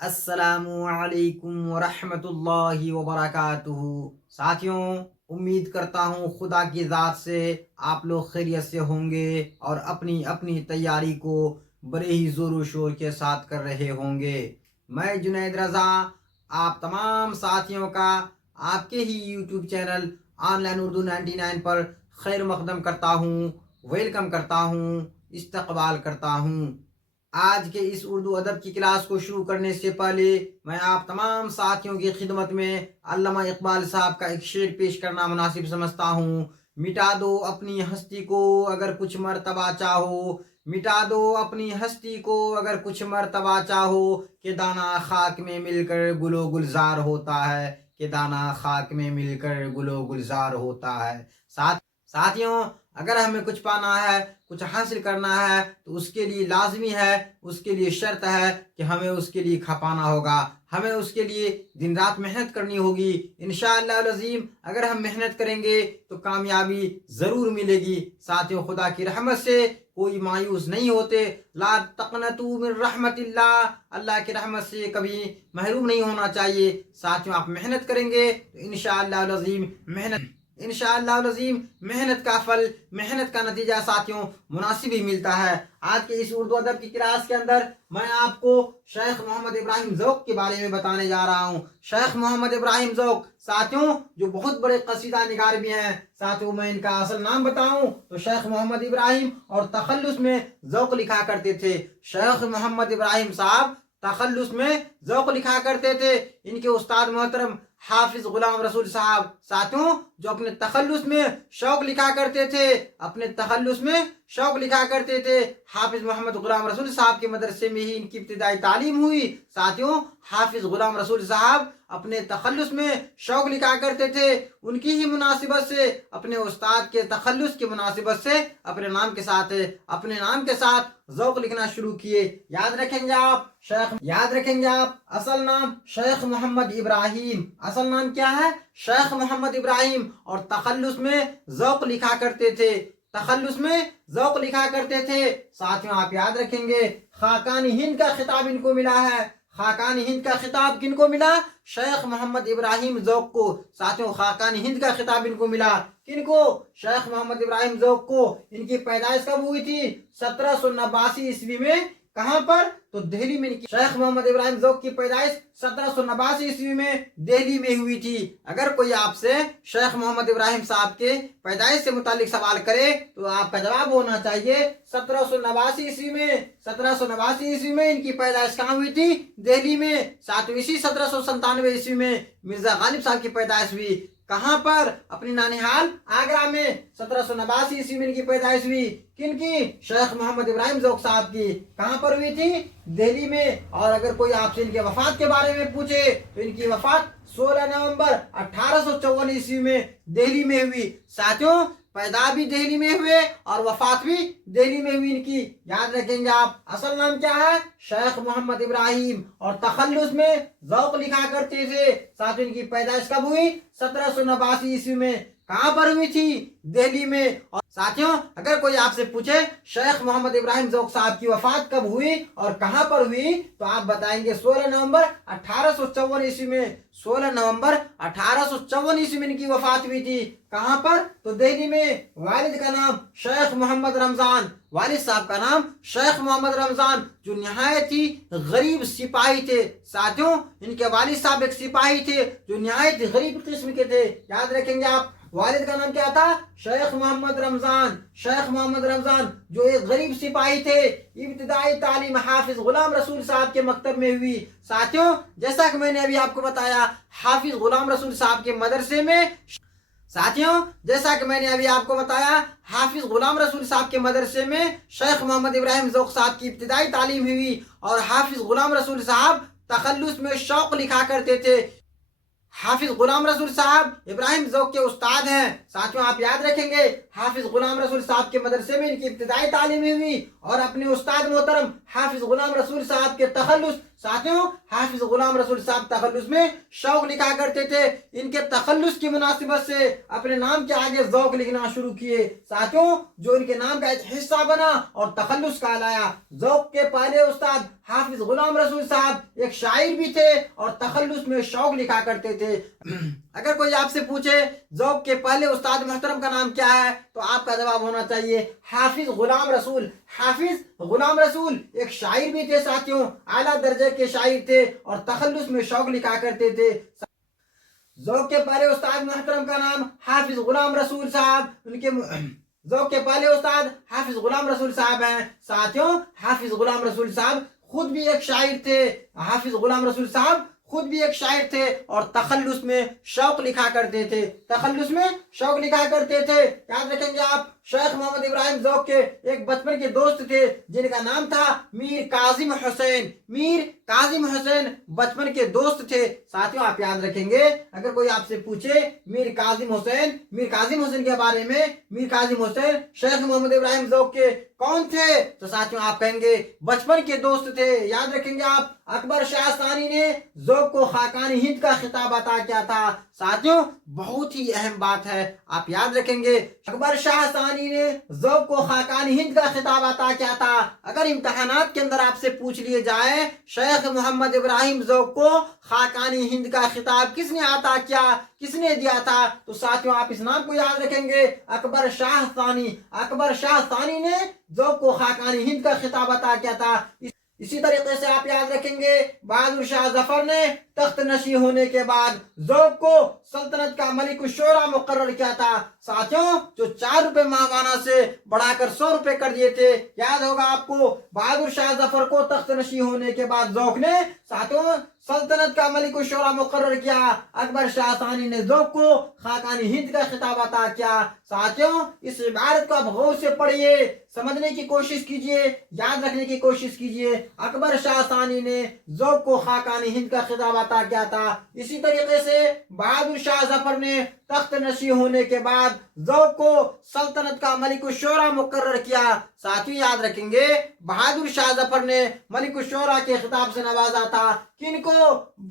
السلام علیکم ورحمۃ اللہ وبرکاتہ۔ ساتھیوں، امید کرتا ہوں خدا کی ذات سے آپ لوگ خیریت سے ہوں گے اور اپنی اپنی تیاری کو بڑے ہی زور و شور کے ساتھ کر رہے ہوں گے۔ میں جنید رضا آپ تمام ساتھیوں کا آپ کے ہی YouTube channel online Urdu 99 پر خیر مقدم کرتا ہوں، ویلکم کرتا ہوں، استقبال کرتا ہوں۔ آج کے اس اردو ادب کی کلاس کو شروع کرنے سے پہلے میں آپ تمام ساتھیوں کی خدمت میں علامہ اقبال صاحب کا ایک شعر پیش کرنا مناسب سمجھتا ہوں۔ مٹا دو اپنی ہستی کو اگر کچھ مرتبہ چاہو، مٹا دو اپنی ہستی کو اگر کچھ مرتبہ چاہو، کہ دانہ خاک میں مل کر گل و گلزار ہوتا ہے، کہ دانہ خاک میں مل کر گل و گلزار ہوتا ہے۔ ساتھیوں، اگر ہمیں کچھ پانا ہے، کچھ حاصل کرنا ہے تو اس کے لیے لازمی ہے، اس کے لیے شرط ہے کہ ہمیں اس کے لیے کھپانا ہوگا، ہمیں اس کے لیے دن رات محنت کرنی ہوگی۔ انشاءاللہ العظیم اگر ہم محنت کریں گے تو کامیابی ضرور ملے گی۔ ساتھیوں، خدا کی رحمت سے کوئی مایوس نہیں ہوتے۔ لا تقنطوا من رحمت اللہ، اللہ کی رحمت سے کبھی محروم نہیں ہونا چاہیے۔ ساتھیوں، آپ محنت کریں گے تو انشاءاللہ العظیم محنت کا پھل، محنت کا نتیجہ ساتھیوں مناسب ہی ملتا ہے۔ آج کے اس اردو ادب کی کلاس کے اندر میں آپ کو شیخ محمد ابراہیم ذوق کے بارے میں بتانے جا رہا ہوں۔ شیخ محمد ابراہیم ذوق ساتھیوں جو بہت بڑے قصیدہ نگار بھی ہیں۔ ساتھیوں، میں ان کا اصل نام بتاؤں تو شیخ محمد ابراہیم اور تخلص میں ذوق لکھا کرتے تھے۔ شیخ محمد ابراہیم صاحب تخلص میں ذوق لکھا کرتے تھے۔ ان کے استاد محترم حافظ غلام رسول صاحب ساتھیوں جو اپنے تخلص میں شوق لکھا کرتے تھے، اپنے تخلص میں شوق لکھا کرتے تھے۔ حافظ محمد غلام رسول صاحب کے مدرسے میں ہی ان کی ابتدائی تعلیم ہوئی۔ ساتھیوں، حافظ غلام رسول صاحب اپنے تخلص میں شوق لکھا کرتے تھے۔ ان کی ہی مناسبت سے، اپنے استاد کے تخلص کی مناسبت سے اپنے نام کے ساتھ ذوق لکھنا شروع کیے۔ یاد رکھیں گے آپ اصل نام شیخ محمد ابراہیم۔ اصل نام کیا ہے؟ شیخ محمد ابراہیم، اور تخلص میں ذوق لکھا کرتے تھے۔ ساتھیوں، آپ یاد رکھیں گے خاقان ہند کا خطاب ان کو ملا ہے۔ خاقان ہند کا خطاب کن کو ملا؟ شیخ محمد ابراہیم ذوق کو۔ ساتھیوں، خاقان ہند کا خطاب ان کو ملا، کن کو؟ شیخ محمد ابراہیم ذوق کو۔ ان کی پیدائش کب ہوئی تھی؟ 1789 عیسوی میں۔ کہاں پر؟ تو دہلی میں۔ شیخ محمد ابراہیم ذوق کی پیدائش 1789 عیسوی میں دہلی میں ہوئی تھی۔ اگر کوئی آپ سے شیخ محمد ابراہیم صاحب کے پیدائش سے متعلق سوال کرے تو آپ کا جواب ہونا چاہیے 1789 عیسوی میں۔ 1789 عیسوی میں ان کی پیدائش کہاں ہوئی تھی؟ دہلی میں۔ ساتھ ہی اسی 1797 عیسوی میں مرزا غالب صاحب کی پیدائش ہوئی۔ کہاں پر؟ اپنی نانیحال آگرہ میں۔ 1789 عیسوی میں ان کی پیدائش ہوئی۔ کن کی؟ شیخ محمد ابراہیم ذوق صاحب کی۔ کہاں پر ہوئی تھی؟ دہلی میں۔ اور اگر کوئی آپ سے ان کے وفات کے بارے میں پوچھے تو ان کی وفات 16 نومبر 1854 عیسوی میں دہلی میں ہوئی۔ ساتھیوں، پیدا بھی دہلی میں ہوئے اور وفات بھی دہلی میں ہوئی ان کی۔ یاد رکھیں گے آپ اصل نام کیا ہے؟ شیخ محمد ابراہیم، اور تخلص میں ذوق لکھا کرتے تھے۔ ساتھ ان کی پیدائش کب ہوئی؟ 1789 عیسوی میں۔ کہاں پر ہوئی تھی؟ دہلی میں۔ اور ساتھیوں، اگر کوئی آپ سے پوچھے شیخ محمد ابراہیم ذوق صاحب کی وفات کب ہوئی اور کہاں پر ہوئی تو آپ بتائیں گے 16 نومبر 1854 عیسوی میں۔ 16 نومبر 1854 عیسوی میں ان کی وفات ہوئی تھی۔ کہاں پر؟ تو دہلی میں۔ والد کا نام شیخ محمد رمضان، والد صاحب کا نام شیخ محمد رمضان، جو نہایت ہی غریب سپاہی تھے۔ ساتھیوں، ان کے والد صاحب ایک سپاہی تھے جو نہایت غریب قسم کے تھے۔ یاد رکھیں گے آپ والد کا نام کیا تھا؟ شیخ محمد رمضان۔ شیخ محمد رمضان جو ایک غریب سپاہی تھے۔ ابتدائی تعلیم حافظ غلام رسول صاحب کے مکتب میں ہوئی۔ ساتھیوں، جیسا کہ میں نے ابھی آپ کو بتایا حافظ غلام رسول صاحب کے مدرسے میں شیخ محمد ابراہیم ذوق صاحب کی ابتدائی تعلیم ہوئی، اور حافظ غلام رسول صاحب تخلص میں شوق لکھا کرتے تھے۔ حافظ غلام رسول صاحب ابراہیم ذوق کے استاد ہیں۔ ساتھیوں، آپ یاد رکھیں گے حافظ غلام رسول صاحب کے مدرسے میں ان کی ابتدائی تعلیم ہوئی، اور اپنے استاد محترم حافظ غلام رسول صاحب کے تخلص साथियों हाफिज गुलाम रसूल साहब तखल्लुस में शौक लिखा करते थे। इनके तखल्लुस की मुनासिबत से अपने नाम के आगे ज़ौक लिखना शुरू किए। साथियों जो इनके नाम का एक हिस्सा बना और तखल्लुस कहलाया। ज़ौक के पहले उस्ताद हाफिज गुलाम रसूल साहब एक शायर भी थे और तखल्लुस में शौक लिखा करते थे। अगर कोई आपसे पूछे ज़ौक के पहले उस्ताद मोहतरम का नाम क्या है, तो आपका जवाब होना चाहिए हाफिज गुलाम रसूल। हाफिज गुलाम रसूल एक शायर भी थे साथियों, आला दर्जे के शायर थे और तखल्लुस में शौक लिखा करते थे। ज़ौक के पहले उस्ताद मोहतरम का नाम हाफिज गुलाम रसूल साहब, उनके ज़ौक के पहले उस्ताद हाफिज गुलाम रसूल साहब हैं। साथियों हाफिज गुलाम रसूल साहब खुद भी एक शायर थे। हाफिज गुलाम रसूल साहब खुद भी एक शायर थे और तखल्लुस में शौक लिखा करते थे। तखल्लुस में शौक लिखा करते थे। याद रखेंगे आप, शेख मोहम्मद इब्राहिम ज़ौक के एक बचपन के दोस्त थे जिनका नाम था मीर काजिम हुसैन। मीर काजिम हुसैन बचपन के दोस्त थे। साथियों आप याद रखेंगे, अगर कोई आपसे पूछे मीर काजिम हुसैन के बारे में, मीर काजिम हुसैन शेख मोहम्मद इब्राहिम ज़ौक के कौन थे, तो साथियों आप कहेंगे बचपन के दोस्त थे। याद रखेंगे आप, अकबर शाह सानी ने ज़ौक को खाकान हिंद का खिताब अता किया था। साथियों बहुत ही अहम बात है, आप याद रखेंगे अकबर शाह सानी ने ज़ौक को खाकान हिंद का खिताब अता किया था। अगर इम्तहानात के अंदर आपसे पूछ लिए जाए शेख मोहम्मद इब्राहिम ज़ौक को खाकान हिंद का खिताब किसने अता किया, किसने दिया था, तो साथियों आप इस नाम को याद रखेंगे अकबर शाह सानी। अकबर शाह सानी ने ज़ौक को खाकान हिंद का खिताब अता किया था। इसी तरीके से आप याद रखेंगे बहादुर शाह जफर ने तख्त नशी होने के बाद ज़ौक को सल्तनत का मलिक शोरा मुकर्रर किया था। साथियों जो 4 रुपए माहवाना से बढ़ाकर 100 रुपए कर दिए थे, याद होगा आपको, बहादुर शाह जफर को तख्त नशी होने के बाद ज़ौक ने साथियों सल्तनत का मलिक शोरा मुकर्रर किया। अकबर शाह सानी ने ज़ौक को खाकान हिंद का खिताब अता किया। साथियों इस इबारत को आप गौर से पढ़िए, समझने की कोशिश कीजिए, याद रखने की कोशिश कीजिए। अकबर शाह सानी ने ज़ौक को खाकान हिंद का खिताब अता किया था। इसी तरीके से बहादुर शाह जफर ने तख्त नशी होने के बाद ज़ौक को सल्तनत का मलिक शोरा मुकर्रर किया। साथियों याद रखेंगे बहादुर शाह जफर ने मलिक शोरा के खिताब से नवाजा था। किनको?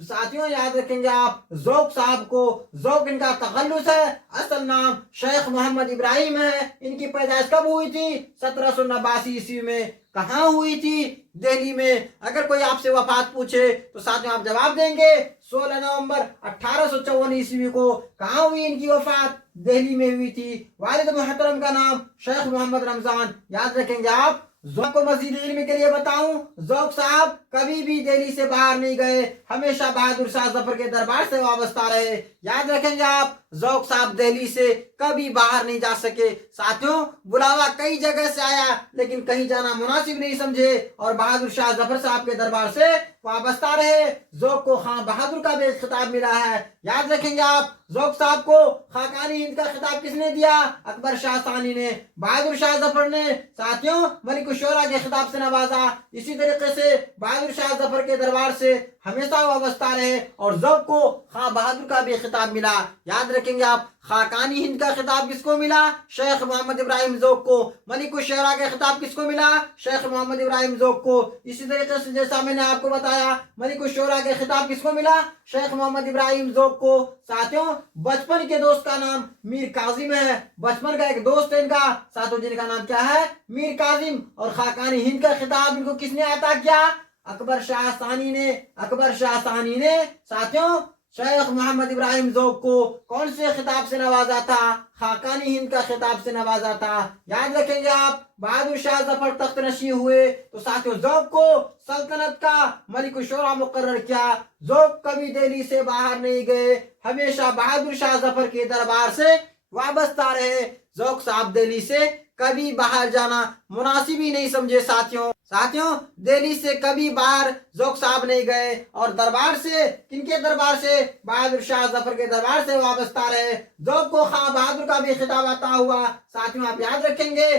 साथियों याद रखेंगे आप ज़ौक साहब को। ज़ौक इनका तखल्लुस है, असल नाम शेख मोहम्मद इब्राहिम है। इनकी पैदाइश कब हुई थी? 1789 ईस्वी में। कहाँ हुई थी? दिल्ली में। अगर कोई आपसे वफात पूछे तो साथियों आप जवाब देंगे 16 नवंबर 1854 ईस्वी को। कहाँ हुई इनकी वफात? दिल्ली में हुई थी। वालिद मोहतरम का नाम शेख मोहम्मद रमजान। याद रखेंगे आप। ज़ौक को मज़ीद इल्म के लिए बताऊं, ज़ौक साहब कभी भी दिल्ली से बाहर नहीं गए, हमेशा बहादुर शाह जफर के दरबार से वाबस्ता रहे। याद रखेंगे आप, ज़ौक साहब दिल्ली से कभी बाहर नहीं जा सके। साथियों बुलावा कई जगह से आया लेकिन कहीं जाना मुनासिब नहीं समझे और बहादुर शाह जफर साहब के दरबार से वाबस्ता रहे। ज़ौक को खां बहादुर का भी खिताब मिला है। याद रखेंगे आप, ज़ौक साहब को खाकानी हिंद का खिताब किसने दिया? अकबर शाह सानी ने। बहादुर शाह जफर ने साथियों मलिक शोरा के खिताब से नवाजा। इसी तरीके से बहादुर शाह जफर के दरबार से हमेशा वाबस्ता रहे और ज़ौक को खां बहादुर का भी खिताब मिला। याद रखेंगे आप, खाकानी हिंद का खिताब किसको मिला? शेख मोहम्मद इब्राहिम ज़ौक को। मलिक शोरा का खिताब किसको मिला? शेख मोहम्मद इब्राहिम ज़ौक को। इसी तरीके से जैसा मैंने आपको बताया मलिक शोरा के खिताब किसको मिला? शेख मोहम्मद इब्राहिम ज़ौक को। साथियों बचपन के दोस्त का नाम मीर काजिम है। बचपन का एक दोस्त है इनका साथियों, जिनका नाम क्या है? मीर काजिम। और खाकानी हिंद का खिताब इनको किसने अता किया? अकबर शाह सानी ने। अकबर शाह सानी ने साथियों शेख मोहम्मद इब्राहिम ज़ौक को कौन से खिताब से नवाजा था? खाकानी हिंद का खिताब से नवाजा था। याद रखेंगे आप, बहादुर शाह जफर तख्त नशी हुए तो साथियों ज़ौक को सल्तनत का मलिक शोरा मुकर्रर किया। ज़ौक कभी दिल्ली से बाहर नहीं गए, हमेशा बहादुर शाह जफर के दरबार से वाबस्ता रहे। ज़ौक साहब दिल्ली से कभी बाहर जाना मुनासिब ही नहीं समझे। साथियों दिल्ली से कभी बाहर ज़ौक साहब नहीं गए और दरबार से, किनके दरबार से? बहादुर शाह जफर के दरबार से वाबस्ता रहे। ज़ौक को खां बहादुर का भी खिताब अता हुआ। साथियों आप याद रखेंगे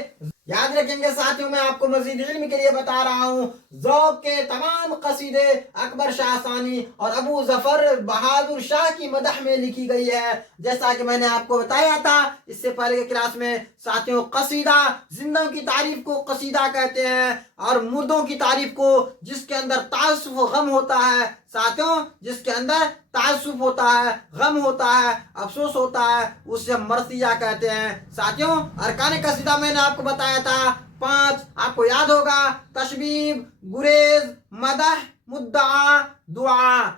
याद रखेंगे साथियों, मैं आपको मजीद इल्म के लिए बता रहा हूँ, ज़ौक़ के तमाम कसीदे अकबर शाह सानी और अबू ज़फ़र बहादुर शाह की मदह में लिखी गई है। जैसा कि मैंने आपको बताया था इससे पहले के क्लास में साथियों, कसीदा जिंदों की तारीफ को कसीदा कहते हैं और मुर्दों की तारीफ को, जिसके अंदर तासुफ गम होता है साथियों, जिसके अंदर तासुफ होता है, गम होता है, अफसोस होता है, उसे हम मरसिया कहते हैं। साथियों, अरकान कसीदा मैंने आपको बताया था 5, आपको याद होगा, तशबीब, गुरेज, मदह, मुद्दा, दुआ।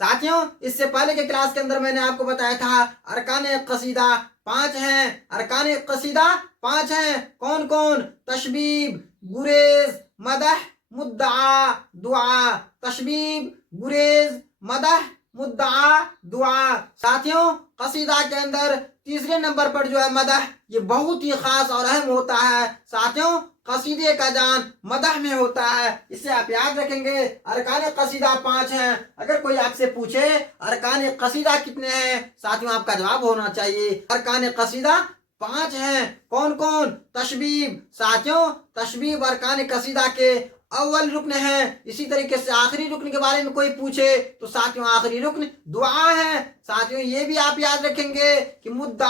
साथियों, इससे पहले के क्लास के अंदर मैंने आपको बताया था अरकान कसीदा 5 हैं। अरकान कसीदा 5 हैं, कौन कौन? तशबीब, गुरेज, मदह, मुद्दा, दुआ। तशबीब, गुरेज, मदह, मुद्दा, दुआ। साथियों, कसीदा के अंदर तीसरे नंबर पर जो है मदह, ये बहुत ही खास और अहम होता है। साथियों, कसीदे का जान मदह में होता है, इसे आप याद रखेंगे। अरकान कसीदा 5 हैं। अगर कोई आपसे पूछे अरकान कसीदा कितने हैं, साथियों आपका जवाब होना चाहिए अरकान कसीदा 5 हैं। कौन कौन? तशबीब। साथियों, तशबीब अरकान कसीदा के अव्वल रुकन है। इसी तरीके से आखिरी रुकन के बारे में कोई पूछे तो साथियों आखिरी रुकन दुआ है। साथियों, ये भी आप याद रखेंगे कि मुद्दा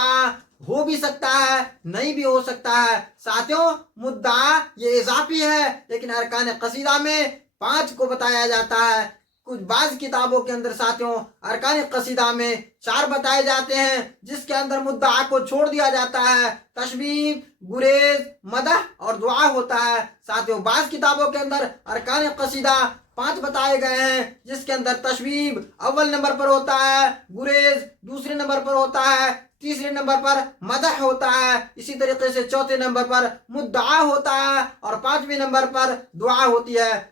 हो भी सकता है, नहीं भी हो सकता है। साथियों, मुद्दा ये इजाफी है, लेकिन अरकान कसीदा में 5 को बताया जाता है। कुछ बाज किताबों के अंदर साथियों अरकान कसीदा में 4 बताए जाते हैं, जिसके अंदर मुद्दा को छोड़ दिया जाता है। तशबीब, गुरेज, मदह और दुआ होता है। साथियों, बाज किताबों के अंदर अरकान कसीदा 5 बताए गए हैं, जिसके अंदर तशबीब अव्वल नंबर पर होता है, गुरेज दूसरे नंबर पर होता है, तीसरे नंबर पर मदह होता है, इसी तरीके से चौथे नंबर पर मुद्दा होता है और 5वें नंबर पर दुआ होती है।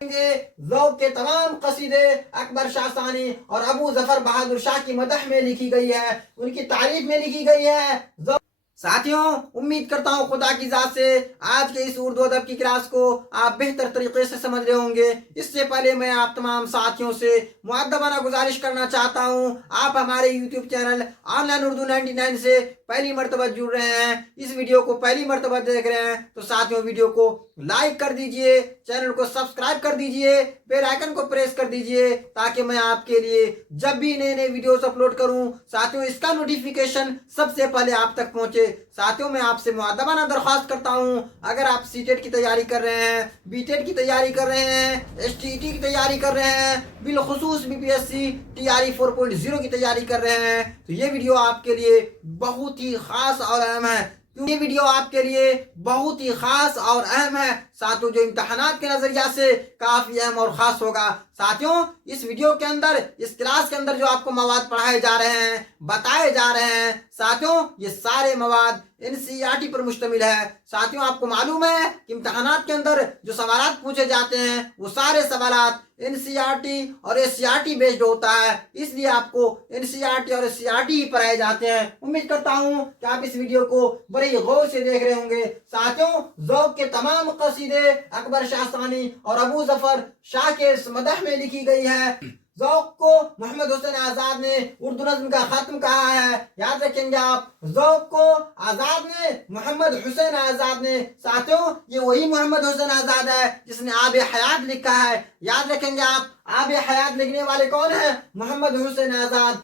ज़ौक़ के तमाम कसीदे अकबर शाह सानी और अबू ज़फ़र बहादुर शाह की मदह में लिखी गई है, उनकी तारीफ में लिखी गई है। साथियों, उम्मीद करता हूँ खुदा की ज़ात से आज के इस उर्दू अदब की क्लास को आप बेहतर तरीके से समझ रहे होंगे। इससे पहले मैं आप तमाम साथियों से मुअद्दबाना गुजारिश करना चाहता हूँ, आप हमारे यूट्यूब चैनल ऑनलाइन उर्दू 99 से पहली मरतबा जुड़ रहे हैं, इस वीडियो को पहली मरतबा देख रहे हैं, तो साथियों वीडियो को लाइक कर दीजिए, चैनल को सब्सक्राइब कर दीजिए, बेल आइकन को प्रेस कर दीजिए, ताकि मैं आपके लिए जब भी नए नए वीडियोस अपलोड करूं साथियों इसका नोटिफिकेशन सबसे पहले आप तक पहुंचे। साथियों, मैं आपसे मुअद्दबाना दरख्वास्त करता हूं, अगर आप सीटेट की तैयारी कर रहे हैं, बीटेट की तैयारी कर रहे हैं, एसटीईटी की तैयारी कर रहे हैं, बिलखुसूस बीपीएससी टीआरई 4.0 की तैयारी कर रहे हैं, तो ये वीडियो आपके लिए बहुत ही खास और अहम है। ये वीडियो आपके लिए बहुत ही खास और अहम है साथियों, जो इम्तहानात के नजरिया से काफी अहम और खास होगा। साथियों, इस वीडियो के अंदर, इस क्लास के अंदर जो आपको मवाद पढ़ाए जा रहे हैं, बताए जा रहे हैं, साथियों ये सारे मवाद एनसीईआरटी पर मुश्तमिल है। साथियों, आपको मालूम है कि इम्तहानात के अंदर जो सवालात पूछे जाते हैं वो सारे सवालात एनसीईआरटी और एससीईआरटी बेस्ड होता है, इसलिए आपको एनसीईआरटी और एससीईआरटी ही पढ़ाए जाते हैं। उम्मीद करता हूँ कि आप इस वीडियो को बड़े गौर से देख रहे होंगे। साथियों, ज़ौक़ के तमाम कसीदे अकबर शाह सानी और अबू ज़फ़र शाह के मदह में लिखी गई है। ज़ौक़ को मोहम्मद हुसैन आज़ाद ने उर्दू नज़्म का खत्म कहा है, याद रखेंगे आप। ज़ौक़ को आज़ाद ने, मोहम्मद हुसैन आज़ाद ने। साथियों, ये वही मोहम्मद हुसैन आज़ाद है जिसने आब हयात लिखा है, याद रखेंगे आप। आब हयात लिखने वाले कौन है? मोहम्मद हुसैन आज़ाद।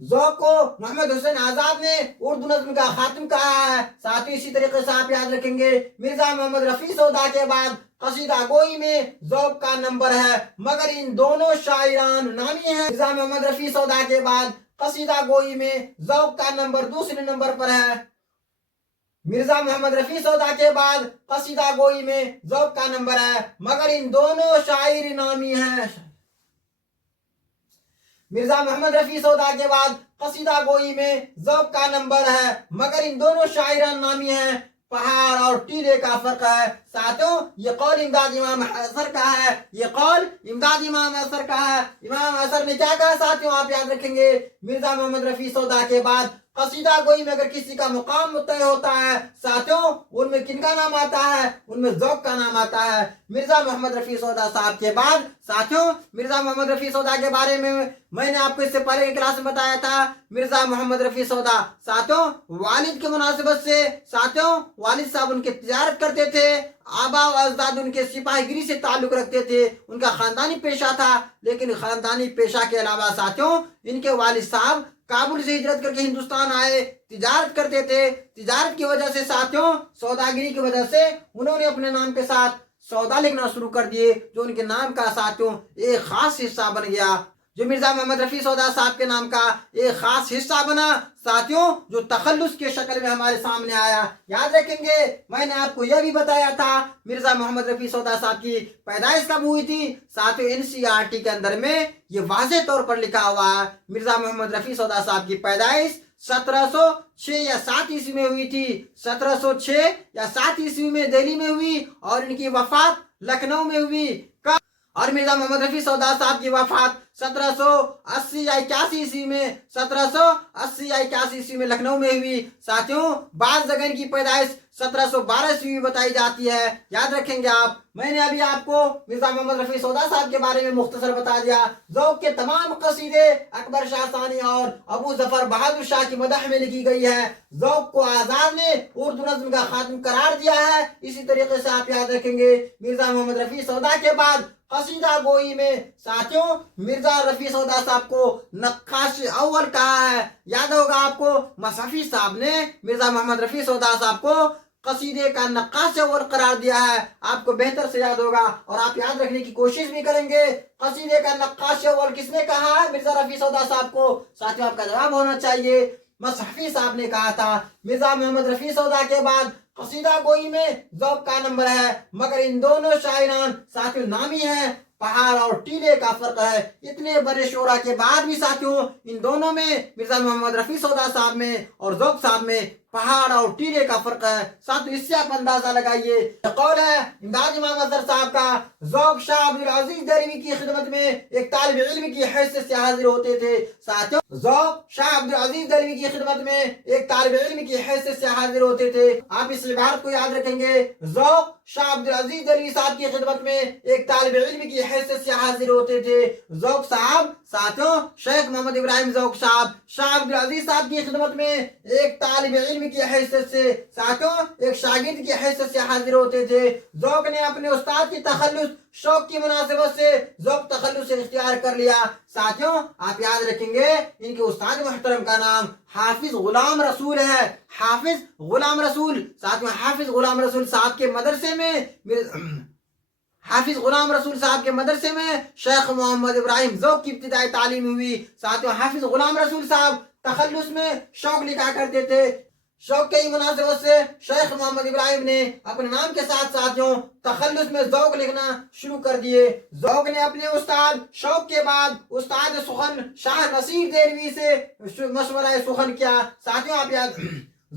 ज़ौक़ को मोहम्मद हुसैन आज़ाद ने उर्दू नज़्म का खातिम कहा है। साथियों, इसी तरीके से आप याद रखेंगे मिर्जा मोहम्मद रफ़ी सौदा के बाद कसीदा गोई में ज़ौक़ का नंबर है, मगर इन दोनों शायरान नामी हैं। मिर्जा मोहम्मद रफ़ी सौदा के बाद कसीदा गोई में ज़ौक़ का नंबर दूसरे नंबर पर है। मिर्जा मोहम्मद रफ़ी सौदा के बाद कसीदा गोई में ज़ौक़ का नंबर है, मगर इन दोनों शायर नामी हैं। मिर्जा मोहम्मद रफ़ी सौदा के बाद कसीदा गोई में ज़ौक़ का नंबर है, मगर इन दोनों शायरान नामी हैं। पहाड़ और टीले का फर्क है ساتھیوں یہ قول امداد امام اثر کا ہے، یہ قول امداد امام اثر کا ہے۔ امام اثر نے کیا کہا ساتھیوں، آپ یاد رکھیں گے، مرزا محمد رفیع سودا کے بعد قصیدہ گوئی میں اگر کسی کا مقام مطلع ہوتا ہے ساتھیوں، ان میں کن کا نام آتا ہے؟ ان میں ذوق کا نام آتا ہے۔ مرزا محمد رفیع سودا صاحب کے بعد ساتھیوں، مرزا محمد رفیع سودا کے بارے میں نے آپ کو اس سے پہلے کی کلاس میں بتایا تھا، مرزا محمد رفیع سودا ساتھیوں والد کے مناسبت سے ساتھیوں، والد صاحب ان کے تجارت کرتے تھے، آبا و اجداد ان کے سپاہی گیری سے تعلق رکھتے تھے، ان کا خاندانی پیشہ تھا، لیکن خاندانی پیشہ کے علاوہ ساتھیوں ان کے والد صاحب کابل سے ہجرت کر کے ہندوستان آئے، تجارت کرتے تھے، تجارت کی وجہ سے ساتھیوں، سوداگری کی وجہ سے انہوں نے اپنے نام کے ساتھ سودا لکھنا شروع کر دیے، جو ان کے نام کا ساتھیوں ایک خاص حصہ بن گیا، جو مرزا محمد رفیع سودا صاحب کے نام کا ایک خاص حصہ بنا ساتھیوں، جو تخلص کے شکل میں ہمارے سامنے آیا۔ یاد رکھیں گے میں نے آپ کو یہ بھی بتایا تھا مرزا محمد رفیع سودا صاحب کی پیدائش کب ہوئی تھی ساتھیوں، NCERT کے اندر میں یہ واضح طور پر لکھا ہوا ہے، مرزا محمد رفیع سودا صاحب کی پیدائش 1706 یا 7 عیسوی میں ہوئی تھی، 1706 یا 7 عیسوی میں دہلی میں ہوئی، اور ان کی وفات لکھنؤ میں ہوئی۔ اور مرزا محمد رفیع سودا صاحب کی وفات 1780 یا 81 عیسوی میں 1780 یا 81 عیسوی میں لکھنؤ میں ہوئی۔ ساتھیوں بعض جگہ ان کی پیدائش 1712 عیسوی میں بتائی جاتی ہے، یاد رکھیں گے آپ۔ میں نے ابھی آپ کو مرزا محمد رفیع سودا صاحب کے بارے میں مختصر بتا دیا۔ ذوق کے تمام قصیدے اکبر شاہ ثانی اور ابو ظفر بہادر شاہ کی مدح میں لکھی گئی ہے۔ ذوق کو آزاد نے اردو نظم کا خاتم قرار دیا ہے۔ اسی طریقے سے آپ یاد رکھیں گے مرزا محمد رفیع سودا کے بعد قصیدہ گوئی میں ساتھیوں مرزا رفیع سودا صاحب کو نقاش اول کہا ہے۔ یاد ہوگا آپ کو مصحفی صاحب نے مرزا محمد رفیع سودا صاحب کو قصیدے کا نقاش اول قرار دیا ہے، آپ کو بہتر سے یاد ہوگا اور آپ یاد رکھنے کی کوشش بھی کریں گے۔ قصیدے کا نقاش اول کس نے کہا ہے مرزا رفیع سودا صاحب کو؟ ساتھیوں آپ کا جواب ہونا چاہیے مصحفی صاحب نے کہا تھا۔ مرزا محمد رفیع سودا کے بعد قصیدہ گوئی میں ذوق کا نمبر ہے، مگر ان دونوں شاعران ساتھیوں نامی ہیں، پہاڑ اور ٹیلے کا فرق ہے۔ اتنے بڑے شعرا کے بعد بھی ساتھیوں ان دونوں میں مرزا محمد رفیع سودا صاحب میں اور ذوق صاحب میں پہاڑ اور ٹیلے کا فرق ہے۔ ساتھیوں اس سے آپ اندازہ لگائیے، قول ہے امداد امام اظہر صاحب کا، ذوق شاہ عبدالعزیز دہلوی کی خدمت میں ایک طالب علم کی حیثیت سے حاضر ہوتے تھے۔ ساتھیوں ذوق شاہ عبدالعزیز دہلوی کی خدمت میں ایک طالب علم کی حیثیت سے حاضر ہوتے تھے۔ آپ اس عبارت کو یاد رکھیں گے، ذوق شاہ عبدالعزیز دہلوی صاحب کی خدمت میں ایک طالب علم کی حیثیت سے حاضر ہوتے تھے۔ ذوق صاحب ساتھیوں شیخ محمد ابراہیم ذوق صاحب شاہ عبدالعزیز صاحب کی خدمت میں ایک طالب علم کی حیثیت سے ساتھیوں ایک شاگرد کی حیثیت سے حاضر ہوتے تھے۔ ذوق نے اپنے استاد کی تخلص شوق کی مناسبت سے ذوق تخلص سے اختیار کر لیا۔ ساتھیوں آپ یاد رکھیں گے ان کے استاد محترم کا نام حافظ غلام رسول ہے، حافظ غلام رسول۔ ساتھیوں حافظ غلام رسول صاحب کے مدرسے میں حافظ غلام رسول صاحب کے مدرسے میں شیخ محمد ابراہیم ذوق کی ابتدائی تعلیم ہوئی۔ ساتھیوں حافظ غلام رسول صاحب تخلص میں شوق لکھا کرتے تھے، شوق کی مناسبت سے شیخ محمد ابراہیم نے اپنے نام کے ساتھ ساتھیوں تخلص میں ذوق لکھنا شروع کر دیے۔ ذوق نے اپنے استاد شوق کے بعد استاد سخن شاہ نصیر دہلوی سے مشورہ سخن کیا۔ ساتھیوں آپ یاد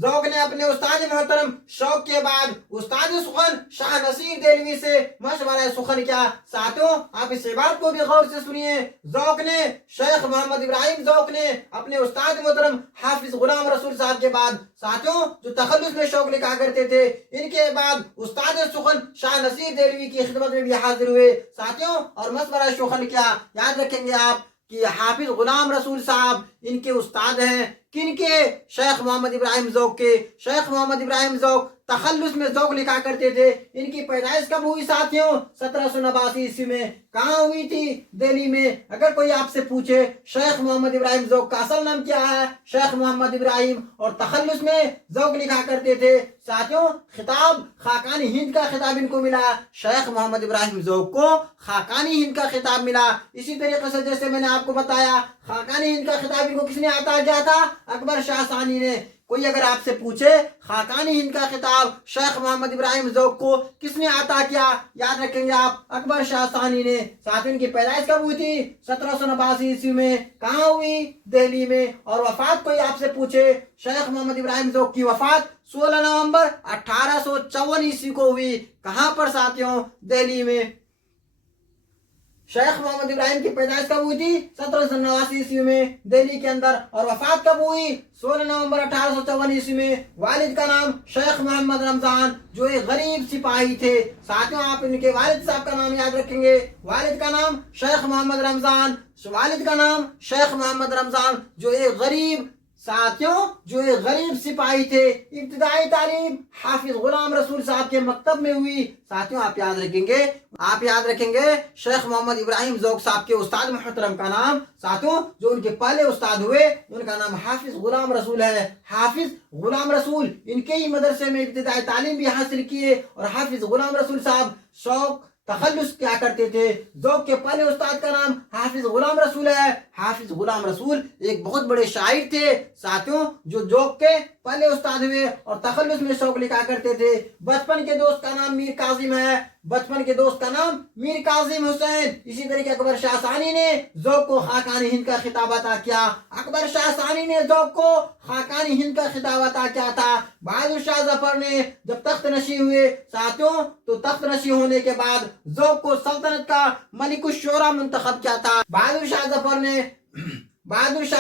ذوق نے اپنے استاد محترم شوق کے بعد استاد سخن شاہ نصیر دہلوی سے مشورہ سخن کیا۔ ساتھیوں آپ اس عبارت کو بھی غور سے سنیے، ذوق نے شیخ محمد ابراہیم ذوق نے اپنے استاد محترم حافظ غلام رسول صاحب کے بعد ساتھیوں جو تخلص میں شوق لکھا کرتے تھے، ان کے بعد استاد سخن شاہ نصیر دہلوی کی خدمت میں بھی حاضر ہوئے ساتھیوں اور مشورہ سخن کیا۔ یاد رکھیں گے آپ کہ حافظ غلام رسول صاحب ان کے استاد ہیں، کن کے؟ شیخ محمد ابراہیم ذوق کے۔ شیخ محمد ابراہیم ذوق تخلص میں ذوق لکھا کرتے تھے۔ ان کی پیدائش کب ہوئی ساتھیوں؟ 1789 عیسوی میں۔ کہاں ہوئی تھی؟ دہلی میں۔ اگر کوئی آپ سے پوچھے شیخ محمد ابراہیم ذوق کا اصل نام کیا ہے؟ شیخ محمد ابراہیم، اور تخلص میں ذوق لکھا کرتے تھے ساتھیوں۔ خطاب خاقانی ہند کا خطاب ان کو ملا، شیخ محمد ابراہیم ذوق کو خاقانی ہند کا خطاب ملا۔ اسی طریقے سے جیسے میں نے آپ کو بتایا خاقانی ہند کا خطاب ان کو کس نے عطا کیا تھا؟ اکبر شاہ ثانی نے۔ کوئی اگر آپ سے پوچھے خاقانی ہند کا خطاب شیخ محمد ابراہیم ذوق کو کس نے عطا کیا، یاد رکھیں گے آپ اکبر شاہ ثانی نے۔ ساتھ ان کی پیدائش کب ہوئی تھی؟ 1789 عیسوی میں۔ کہاں ہوئی؟ دہلی میں۔ اور وفات کوئی آپ سے پوچھے شیخ محمد ابراہیم ذوق کی وفات 16 नवंबर 1854 ईस्वी को हुई। कहाँ पर साथियों? दिल्ली में। शेख मोहम्मद इब्राहिम की पैदाइश कब हुई थी? 1789 ईस्वी में दिल्ली के अंदर। और वफात कब हुई? 16 नवंबर 1854 ईस्वी में। वालिद का नाम शेख मोहम्मद रमजान, जो एक गरीब सिपाही थे। साथियों आप इनके वालिद साहब का नाम याद रखेंगे। वालिद का नाम शेख मोहम्मद रमजान, वालिद का नाम शेख मोहम्मद रमजान, जो एक गरीब सिपाही थे। इब्तिदाई तालीम हाफिज गुलाम रसूल साहब के मकतब में हुई। साथियों आप याद रखेंगे शेख मोहम्मद इब्राहिम ज़ौक़ साहब के उस्ताद मोहतरम का नाम, साथियों जो उनके पहले उस्ताद हुए उनका नाम हाफिज गुलाम रसूल है। हाफिज गुलाम रसूल इनके ही मदरसे में इब्तिदाई तालीम भी हासिल किए। और हाफिज गुलाम रसूल साहब शौक तखल्लुस क्या करते थे। ज़ौक़ के पहले उस्ताद का नाम हाफिज गुलाम रसूल है। हाफिज गुलाम रसूल एक बहुत बड़े शायर थे। साथियों जो ज़ौक़ के पहले उस्ताद हुए और तखल्लुस में शौक लिखा करते थे। बचपन के दोस्त का नाम मीर कासिम है। बचपन के दोस्त का नाम मीर कासिम हुसैन। इसी तरीके अकबर शाह सानी ने ज़ौक़ को खाकानी हिंद का खिताब अता किया। अकबर शाह सानी ने ज़ौक़ को खाकानी हिंद का खिताब अता किया था। बहादुर शाह जफर ने जब तख्त नशी हुए साथियों, तो तख्त नशी होने के बाद ज़ौक़ को सल्तनत का मलिक उश-शोरा मुंतखब किया था। बहादुर शाह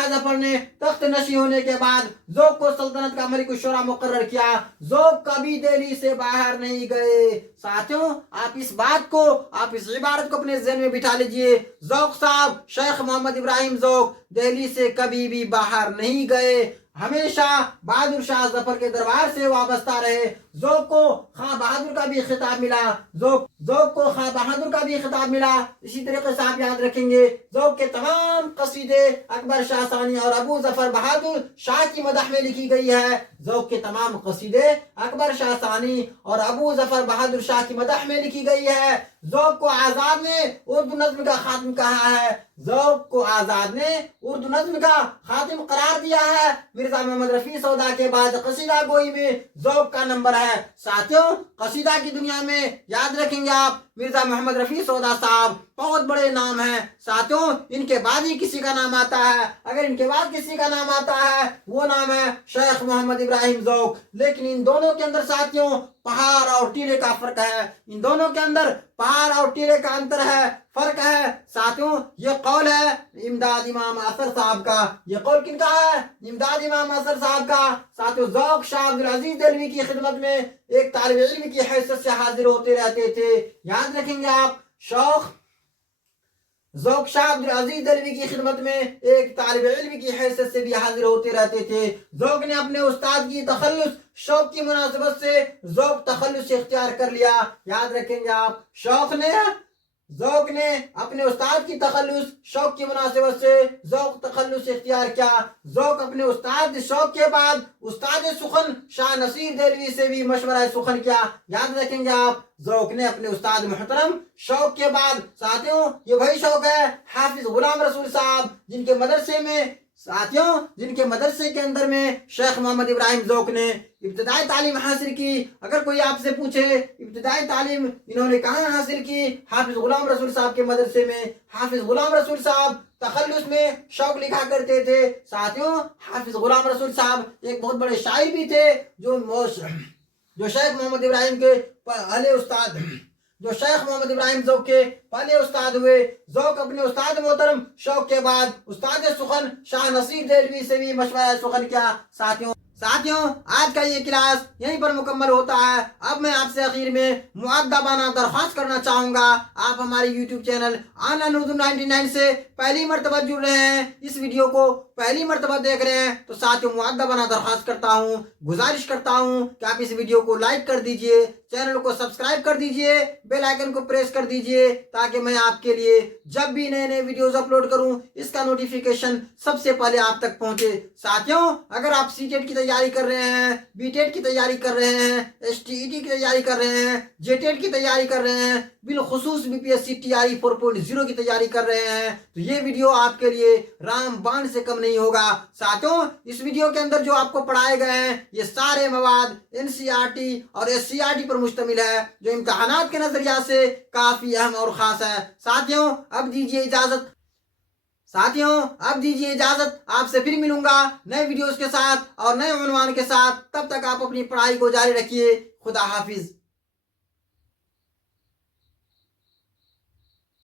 जफर ने तख्त नशी होने के बाद ज़ौक़ को सल्तनत का मलिक उश-शोरा मुकर्रर किया। ज़ौक़ कभी दिल्ली से बाहर नहीं गए। साथियों आप इस इबारत को अपने ज़हन में बिठा लीजिए। ज़ौक़ साहब शेख मोहम्मद इब्राहिम ज़ौक़ दिल्ली से कभी भी बाहर नहीं गए, हमेशा बहादुर शाह जफर के दरबार से वाबस्ता रहे। ज़ौक़ को खां बहादुर का भी खिताब मिला। ज़ौक़ को खां बहादुर का भी खिताब मिला। इसी तरीके से आप याद रखेंगे ज़ौक़ के तमाम कसीदे अकबर शाह सानी और अबू जफर बहादुर शाह की मदह में लिखी गई है। ज़ौक़ के तमाम कसीदे अकबर शाह सानी और अबू जफर बहादुर शाह की मदह में लिखी गई है। ज़ौक़ को आज़ाद ने उर्दू नज़्म का खातिम कहा है। ज़ौक़ को आज़ाद ने उर्दू नज़्म का खातिम करार दिया है। मिर्ज़ा मोहम्मद रफ़ी सौदा के बाद कसीदा गोई में ज़ौक़ का नंबर है। साथियों कसीदा की दुनिया में याद रखेंगे आप मिर्ज़ा मोहम्मद रफ़ी सौदा साहब बहुत बड़े नाम हैं। साथियों इनके बाद ही किसी का नाम आता है। अगर इनके बाद किसी का नाम आता है वो नाम है शेख मोहम्मद इब्राहिम ज़ौक़। लेकिन इन दोनों के अंदर साथियों पहाड़ और टीले का फर्क है। इन दोनों के अंदर पहाड़ और टीले का अंतर है, फर्क है। साथियों ये कौल है इमदाद इमाम असर साहब का। ये कौल किनका है? इमदाद इमाम असर साहब का। साथियों ज़ौक़ शाह अब्दुल अजीज दिलवी की खिदमत में एक तालिब इल्म की हैसियत से हाजिर होते रहते थे। याद रखेंगे आप ज़ौक़ शाह अब्दुल अजीज दिलवी की खिदमत में एक तालिब इल्म की हैसियत से भी हाजिर होते रहते थे। ज़ौक़ ने अपने उस्ताद की तखल्लुस शौक की मुनासिबत से ज़ौक़ तखल्लुस इख्तियार कर लिया। याद रखेंगे आप ज़ौक़ ने अपने उस्ताद की तखल्लुस शौक की मुनासिबत से ज़ौक़ तखल्लुस इख्तियार किया। ज़ौक़ अपने उस्ताद शौक के बाद उस्ताद सुखन शाह नसीर दिलवी से भी मशवरा सुखन किया। याद रखेंगे आप ज़ौक़ ने अपने उस्ताद मोहतरम शौक के बाद साथियों ये वही शौक है हाफिज गुलाम रसूल साहब जिनके मदरसे के अंदर में शेख मोहम्मद इब्राहिम ज़ौक़ ने इब्तिदाई तालीम हासिल की। अगर कोई आपसे पूछे इब्तिदाई तालीम इन्होंने कहाँ हासिल की? हाफिज गुलाम रसूल साहब के मदरसे में। हाफिज गुलाम रसूल साहब तखल्लुस में शौक लिखा करते थे। साथियों हाफिज गुलाम रसूल साहब एक बहुत बड़े शायर भी थे जो शेख मोहम्मद इब्राहिम के शेख मोहम्मद इब्राहिम ज़ौक़ के पहले उस्ताद हुए। ज़ौक़ अपने उस्ताद मोहतरम शौक के बाद उस्ताद सुखन शाह नसीर दिलवी से भी मशवरा सुखन किया। साथियों आज का ये क्लास यहीं पर मुकम्मल होता है। अब मैं आपसे आखिर में मुअद्दबाना दरख्वास्त करना चाहूँगा, आप हमारे YouTube चैनल ऑनलाइन उर्दू 99 से पहली मरतबा जुड़ रहे हैं, इस वीडियो को पहली मरतबा देख रहे हैं, तो साथियों मुअद्दबाना दरख्वास्त करता हूँ, गुजारिश करता हूँ कि आप इस वीडियो को लाइक कर दीजिए, चैनल को सब्सक्राइब कर दीजिए, बेल आइकन को प्रेस कर दीजिए ताकि मैं आपके लिए जब भी नए नए वीडियोस अपलोड करूं इसका नोटिफिकेशन सबसे पहले आप तक पहुंचे। साथियों अगर आप सीटेट की तैयारी कर रहे हैं, बीटेट की तैयारी कर रहे हैं, एसटीईटी की तैयारी कर रहे हैं, जेटेट की तैयारी कर रहे हैं, बिलखुसूस बीपीएससी टीआरई 4.0 की तैयारी कर रहे हैं, तो ये वीडियो आपके लिए रामबाण से कम नहीं होगा। साथियों इस वीडियो के अंदर जो आपको पढ़ाए गए हैं ये सारे मवाद एनसीईआरटी और एससीईआरटी पर मुश्तमिल है, जो इम्तहानात के नजरिया से काफी अहम और खास है। साथियों अब दीजिए इजाजत। ساتھیوں اب دیجیے اجازت، آپ سے پھر ملوں گا نئے ویڈیوز کے ساتھ اور نئے عنوان کے ساتھ. تب تک آپ اپنی پڑھائی کو جاری رکھیے. خدا حافظ.